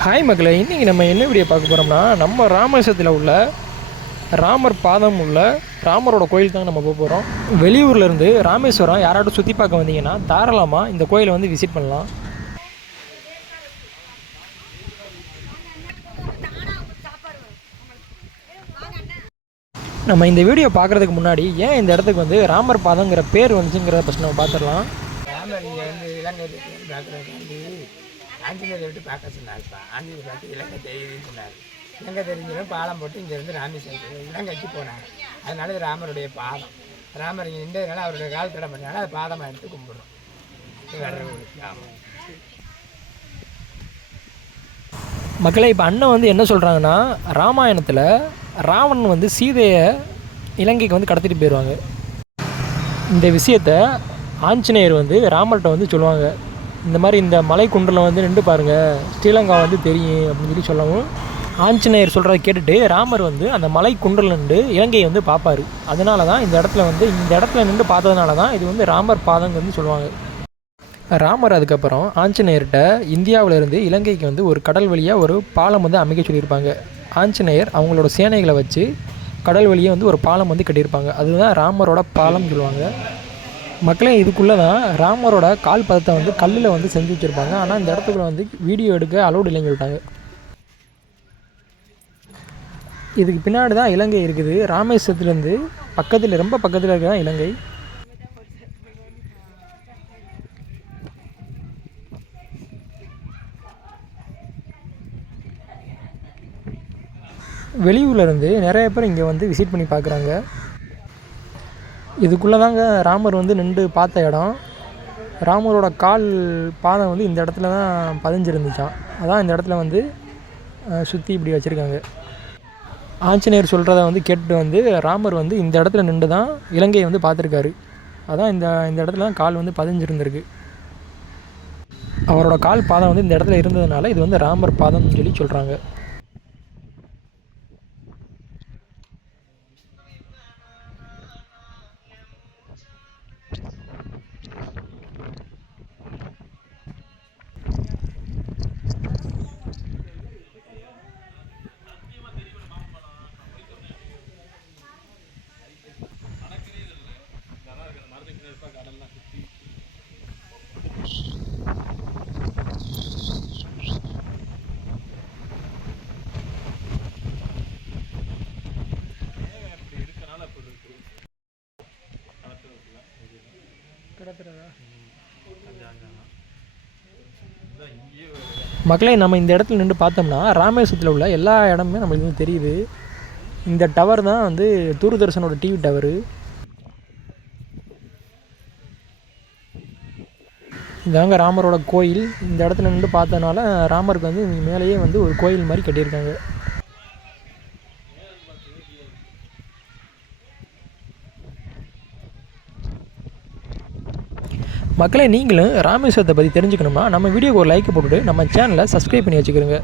Hi மக்களே, இன்றைக்கி நம்ம என்ன வீடியோ பார்க்க போகிறோம்னா, நம்ம ராமேஸ்வரத்தில் உள்ள ராமர் பாதம் உள்ள ராமரோட கோயில் தான் நம்ம போக போகிறோம். வெளியூர்லேருந்து ராமேஸ்வரம் யாராட்டும் சுற்றி பார்க்க வந்தீங்கன்னா தாராளமாக இந்த கோயிலை வந்து விசிட் பண்ணலாம். நம்ம இந்த வீடியோ பார்க்குறதுக்கு முன்னாடி ஏன் இந்த இடத்துக்கு வந்து ராமர் பாதங்கிற பேர் வந்துச்சுங்கிறத ஃபஸ்ட் நம்ம பார்த்துடலாம். ராமர் இங்கே வந்து இலங்கை பார்க்குறதுக்கு ஆஞ்சநேயர் விட்டு பார்க்க சொன்னார்ப்பா. ஆஞ்சநேயர் பார்த்து இலங்கை தெரியுதுன்னு சொன்னார். இலங்கை தெரிஞ்சவங்க பாலம் போட்டு இங்கேருந்து ராமேஸ்வரம் இலங்கைக்கு போனாங்க. அதனால இது ராமருடைய பாதம். ராமர் இங்கே நின்றதுனால அவருடைய கால் தடை பண்ணால அதை பாதமாக எடுத்து கும்பிடுறோம். மக்களை, இப்போ அண்ணன் வந்து என்ன சொல்கிறாங்கன்னா, ராமாயணத்தில் ராவணன் வந்து சீதையை இலங்கைக்கு வந்து கடத்திட்டு போயிடுவாங்க. இந்த விஷயத்தை ஆஞ்சநேயர் வந்து ராமர்கிட்ட வந்து சொல்லுவாங்க. இந்த மாதிரி இந்த மலை குன்றில் வந்து நின்று பாருங்கள், ஸ்ரீலங்கா வந்து தெரியும் அப்படின்னு சொல்லி சொல்லவும், ஆஞ்சநேயர் சொல்கிறத கேட்டுட்டு ராமர் வந்து அந்த மலை குன்றில் நின்று இலங்கையை வந்து பார்ப்பார். அதனால தான் இந்த இடத்துல நின்று பார்த்ததுனால தான் இது வந்து ராமர் பாதங்க வந்து சொல்லுவாங்க. ராமர் அதுக்கப்புறம் ஆஞ்சநேயர்கிட்ட இந்தியாவிலேருந்து இலங்கைக்கு வந்து ஒரு கடல் வழியாக ஒரு பாலம் வந்து அமைக்க சொல்லியிருப்பாங்க. ஆஞ்சநேயர் அவங்களோட சேனைகளை வச்சு கடல் வழியாக வந்து ஒரு பாலம் வந்து கட்டியிருப்பாங்க. அதுதான் ராமரோட பாலம் சொல்லுவாங்க. மக்களே, இதுக்குள்ளே தான் ராமரோட கால் பதத்தை வந்து கல்லில் வந்து செஞ்சு வச்சுருப்பாங்க. ஆனால் இந்த இடத்துக்குள்ள வந்து வீடியோ எடுக்க அலோடு இல்லைன்னு சொல்லிட்டாங்க. இதுக்கு பின்னாடி தான் இலங்கை இருக்குது. ராமேஸ்வரத்துலேருந்து ரொம்ப பக்கத்தில் இருக்கிற தான் இலங்கை. வெளியூர்லேருந்து நிறைய பேர் இங்கே வந்து விசிட் பண்ணி பார்க்குறாங்க. இதுக்குள்ளே தாங்க ராமர் வந்து நின்று பார்த்த இடம். ராமரோட கால் பாதம் வந்து இந்த இடத்துல தான் பதிஞ்சிருந்துச்சான். அதான் இந்த இடத்துல வந்து சுற்றி இப்படி வச்சுருக்காங்க. ஆஞ்சநேயர் சொல்கிறத வந்து கேட்டுட்டு வந்து ராமர் வந்து இந்த இடத்துல நின்று தான் இலங்கையை வந்து பார்த்துருக்காரு. அதான் இந்த இடத்துல தான் கால் வந்து பதிஞ்சிருந்திருக்கு. அவரோட கால் பாதம் வந்து இந்த இடத்துல இருந்ததுனால இது வந்து ராமர் பாதம்னு சொல்லி சொல்கிறாங்க. மக்களை, நம்ம இந்த இடத்துல நின்று பார்த்தோம்னா ராமேஸ்வரத்தில் உள்ள எல்லா இடமுமே நம்மளுக்கு வந்து தெரியுது. இந்த டவர் தான் வந்து தூர்தர்ஷனோட டிவி டவரு. இதாங்க ராமரோட கோயில். இந்த இடத்துல நின்று பார்த்தனால ராமருக்கு வந்து மேலேயே வந்து ஒரு கோயில் மாதிரி கட்டியிருக்காங்க. மக்களை, நீங்களும் ராமேஸ்வரத்தை பற்றி தெரிஞ்சுக்கணுமா, நம்ம வீடியோக்கு ஒரு லைக் போட்டுவிட்டு நம்ம சேனலை சப்ஸ்கிரைப் பண்ணி வச்சுக்கிறோங்க.